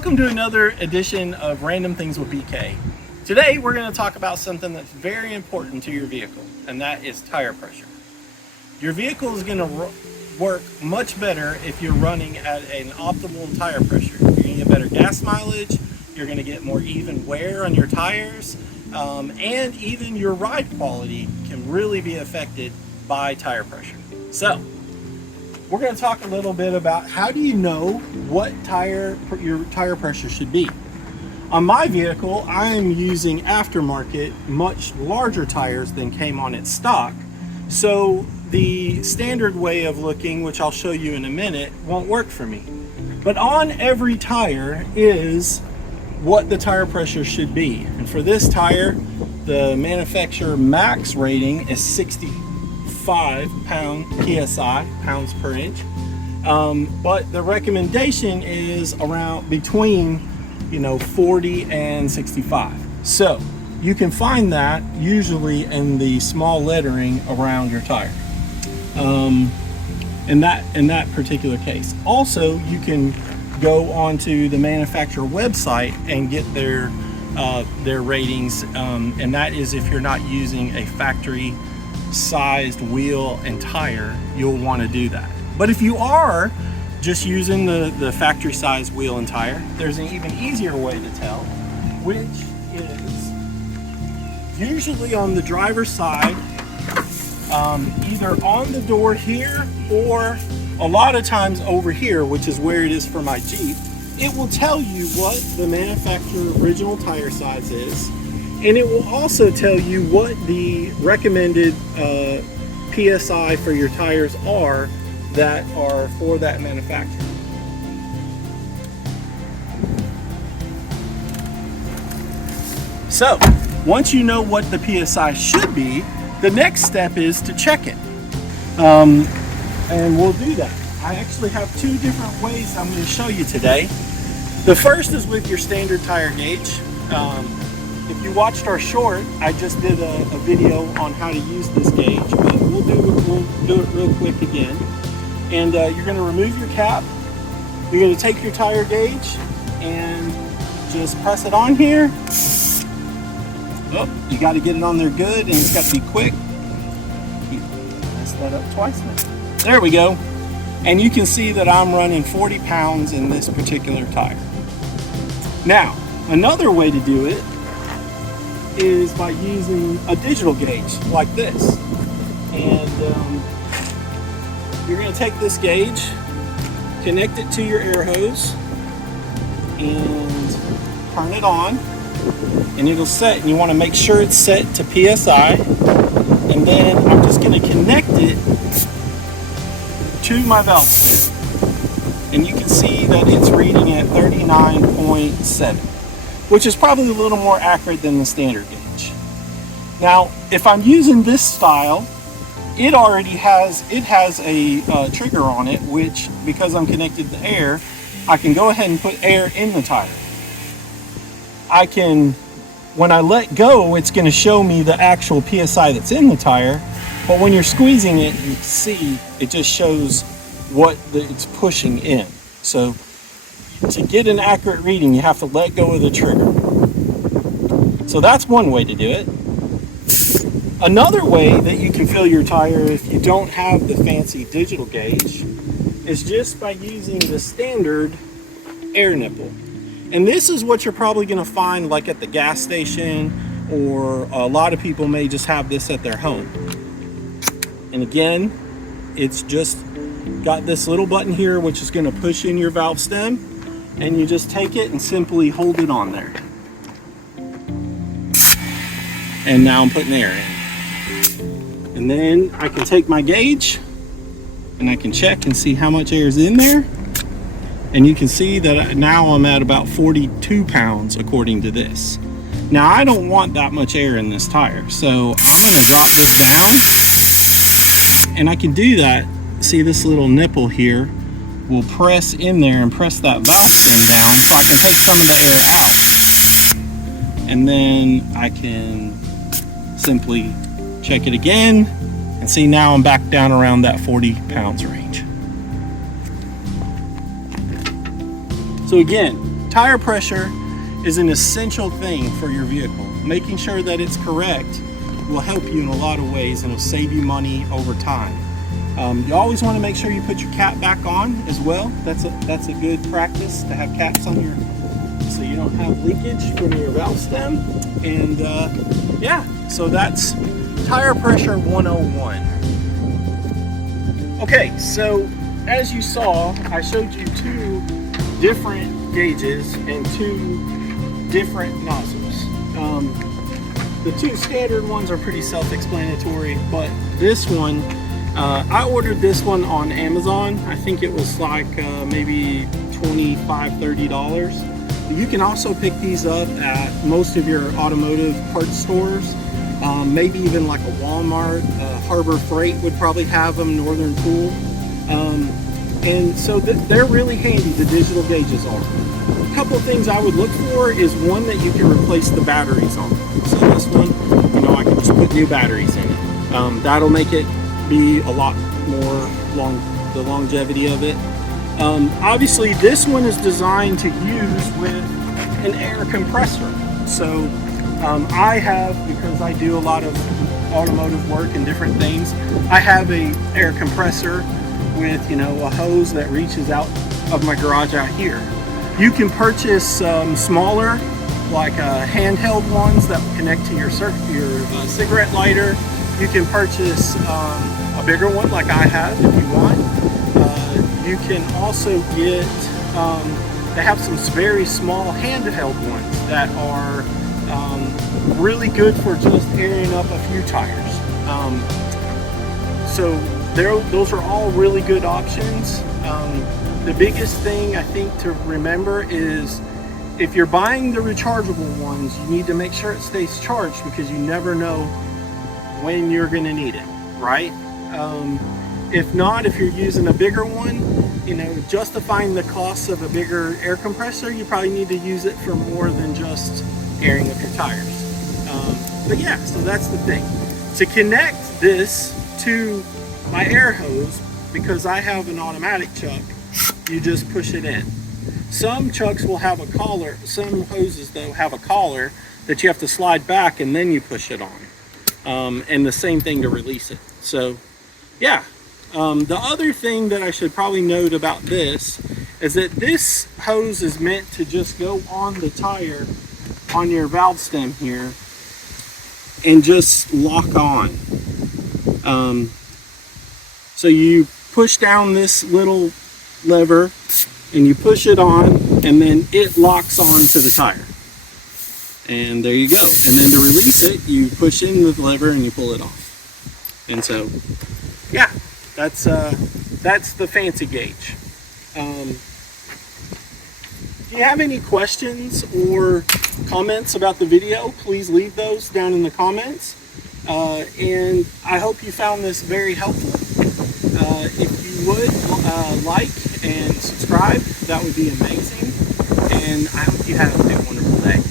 Welcome to another edition of Random Things with BK. Today we're going to talk about something that's very important to your vehicle, and that is tire pressure. Your vehicle is going to work much better if you're running at an optimal tire pressure. You're going to get better gas mileage, you're going to get more even wear on your tires, and even your ride quality can really be affected by tire pressure. So, we're going to talk a little bit about how do you know what your tire pressure should be. On my vehicle, I am using aftermarket, much larger tires than came on its stock. So the standard way of looking, which I'll show you in a minute, won't work for me. But on every tire is what the tire pressure should be. And for this tire, the manufacturer max rating is 65 PSI, pounds per inch. But the recommendation is around between 40 and 65. So you can find that usually in the small lettering around your tire. In that particular case. Also, you can go onto the manufacturer website and get their ratings, and that is if you're not using a factory sized wheel and tire, you'll want to do that. But if you are just using the factory sized wheel and tire, there's an even easier way to tell, which is usually on the driver's side, either on the door here or a lot of times over here, which is where it is for my Jeep. It will tell you what the manufacturer original tire size is, and it will also tell you what the recommended PSI for your tires are that are for that manufacturer. So, once you know what the PSI should be, the next step is to check it. And we'll do that. I actually have two different ways I'm going to show you today. The first is with your standard tire gauge. If you watched our short, I just did a video on how to use this gauge, but we'll do it real quick again. And you're going to remove your cap. You're going to take your tire gauge and just press it on here. Oh, you got to get it on there good, and it's got to be quick. Mess that up twice now. There we go. And you can see that I'm running 40 pounds in this particular tire. Now, another way to do it is by using a digital gauge like this. And you're going to take this gauge, connect it to your air hose, and turn it on. And it'll set, and you want to make sure it's set to PSI. And then I'm just going to connect it to my valve stem. And you can see that it's reading at 39.7, which is probably a little more accurate than the standard gauge. Now, if I'm using this style, it has a trigger on it, which, because I'm connected to air, I can go ahead and put air in the tire. When I let go, it's going to show me the actual PSI that's in the tire, but when you're squeezing it, you can see it just shows what it's pushing in. So to get an accurate reading, you have to let go of the trigger. So that's one way to do it. Another way that you can fill your tire if you don't have the fancy digital gauge is just by using the standard air nipple. And this is what you're probably going to find like at the gas station, or a lot of people may just have this at their home. And again, it's just got this little button here which is going to push in your valve stem, and you just take it and simply hold it on there. And now I'm putting air in. And then I can take my gauge and I can check and see how much air is in there. And you can see that now I'm at about 42 pounds according to this. Now I don't want that much air in this tire, so I'm going to drop this down. And I can do that. See, this little nipple here will press in there and press that valve stem down, so I can take some of the air out. And then I can simply check it again and see now I'm back down around that 40 pounds range. So again, tire pressure is an essential thing for your vehicle. Making sure that it's correct will help you in a lot of ways and will save you money over time. You always want to make sure you put your cap back on as well. That's a good practice to have caps on your, so you don't have leakage from your valve stem. And yeah, so that's tire pressure 101. Okay, so as you saw, I showed you two different gauges and two different nozzles. The two standard ones are pretty self-explanatory, but this one, I ordered this one on Amazon. I think it was like maybe $25–30. You can also pick these up at most of your automotive parts stores, maybe even like a Walmart. Harbor Freight would probably have them, Northern Tool. And so they're really handy, the digital gauges are. A couple of things I would look for is one that you can replace the batteries on. So this one, you know, I can just put new batteries in it. That'll make it be a lot more the longevity of it. Obviously this one is designed to use with an air compressor. So I have, because I do a lot of automotive work and different things, I have a air compressor with, you know, a hose that reaches out of my garage out here. You can purchase smaller, like handheld ones that will connect to your cigarette lighter. You can purchase a bigger one like I have if you want. You can also get, they have some very small handheld ones that are really good for just airing up a few tires. So those are all really good options. The biggest thing I think to remember is if you're buying the rechargeable ones, you need to make sure it stays charged because you never know when you're going to need it, right? If not, if you're using a bigger one, you know, justifying the cost of a bigger air compressor, you probably need to use it for more than just airing up your tires. But yeah, so that's the thing. To connect this to my air hose, because I have an automatic chuck, you just push it in. Some chucks will have a collar, some hoses though have a collar that you have to slide back and then you push it on. And the same thing to release it. So yeah, the other thing that I should probably note about this is that this hose is meant to just go on the tire on your valve stem here and just lock on. So you push down this little lever and you push it on and then it locks on to the tire. And there you go. And then to release it, you push in the lever and you pull it off. And so, yeah, that's the fancy gauge. If you have any questions or comments about the video, please leave those down in the comments. And I hope you found this very helpful. If you would like and subscribe, that would be amazing. And I hope you have a wonderful day.